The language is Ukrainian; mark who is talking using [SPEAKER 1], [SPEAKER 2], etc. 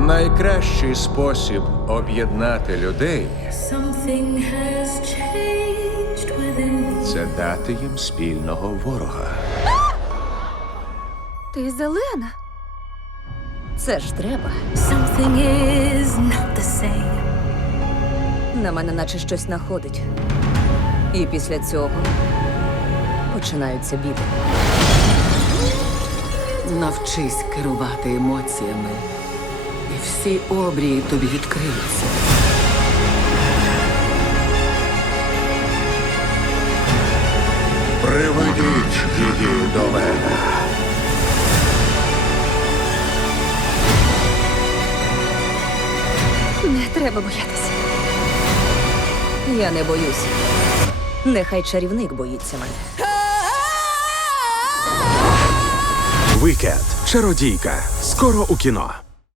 [SPEAKER 1] Найкращий спосіб об'єднати людей
[SPEAKER 2] Something has changed within me.
[SPEAKER 1] – це дати їм спільного ворога.
[SPEAKER 3] Ти зелена. Це ж треба.
[SPEAKER 2] Something is not the same.
[SPEAKER 3] На мене наче щось находить. І після цього починаються біди.
[SPEAKER 4] Навчись керувати емоціями, і всі обрії тобі відкриються.
[SPEAKER 1] Приведіть її до мене.
[SPEAKER 3] Не треба боятися. Я не боюся. Нехай чарівник боїться мене.
[SPEAKER 5] Вікед. Чародійка. Скоро у кіно.